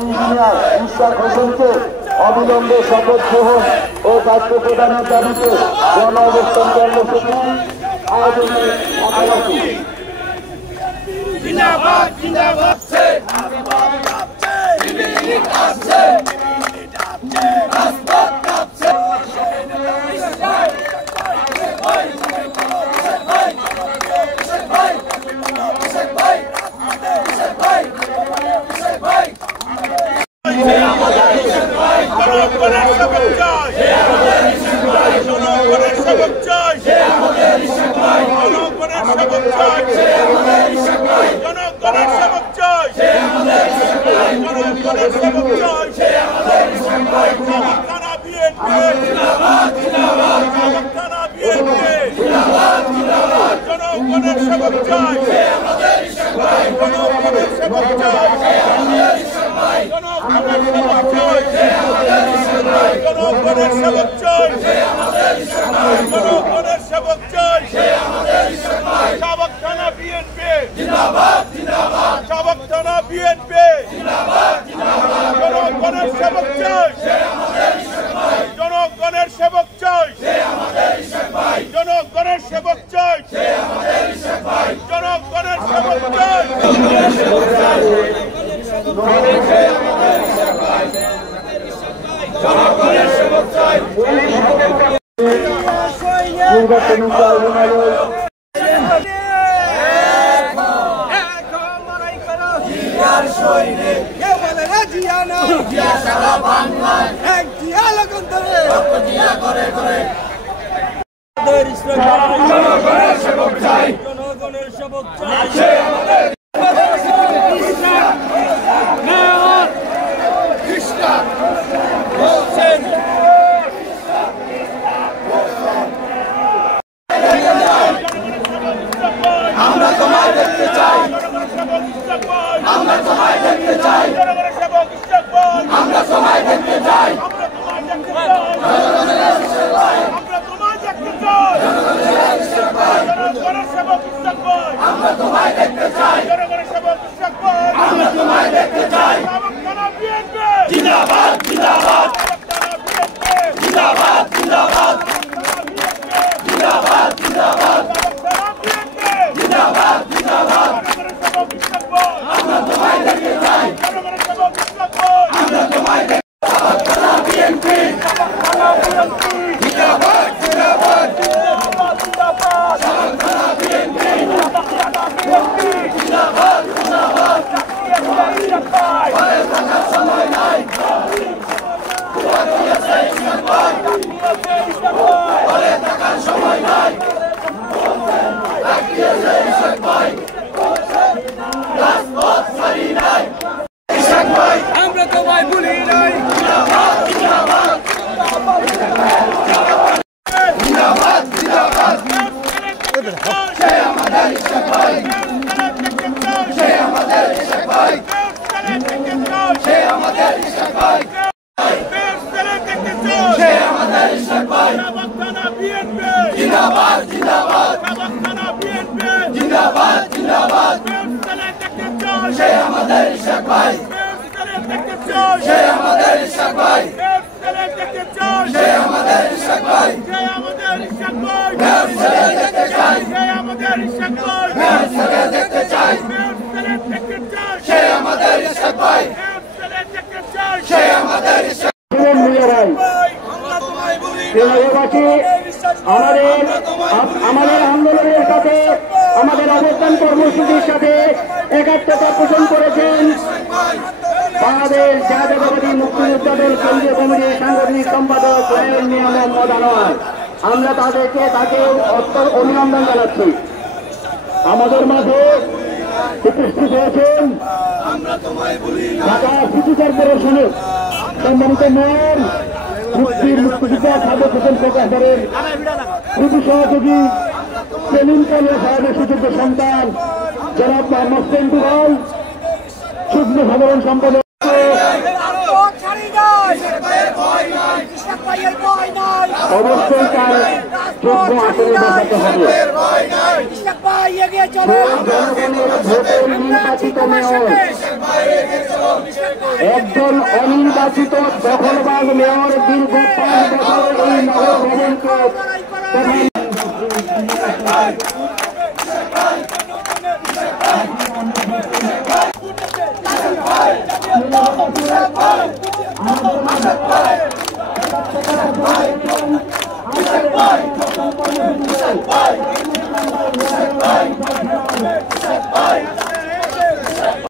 Engineer Ishaq হোসেনকে অবিলম্বে শপথ গ্রহণ ও দায়িত্ব প্রদানের দাবিতে গণ অবস্থান কর্মসূচি আয়োজনের পাশাপাশি আমাদের আন্দোলনের সাথে আমাদের অবস্থান কর্মসূচির সাথে একাত্মতা পোষণ করেছেন বাংলাদেশ জাতীয়তাবাদী মুক্তিযোদ্ধা দল কেন্দ্রীয় কমিটির সাংগঠনিক সম্পাদক সোহেল মিয়া মোহাম্মদ আনোয়ার। আমরা তাকে অভিনন্দন জানাচ্ছি। আমাদের মাঝে উপস্থিত হয়েছেন ঢাকা সিটি কর্পোরেশনের সম্মানিত মেয়র মুক্তিযোদ্ধা সাবেক হোসেন প্রকাশ দলের প্রতি সহযোগী সেলিম খানের সাহেবের সুযোগ্য সন্তান জনাব মোহাম্মদ সেন্টু ভাই, যুগ্ম সাধারণ সম্পাদক অবশ্যই তার যোগ্য আসনে বসাতে হবে। ভোটের নির্বাচিত মেয়র, একজন অনির্বাচিত দখলবাজ মেয়র দীর্ঘ 5 বছর এই নগর ভবনকে আমাদের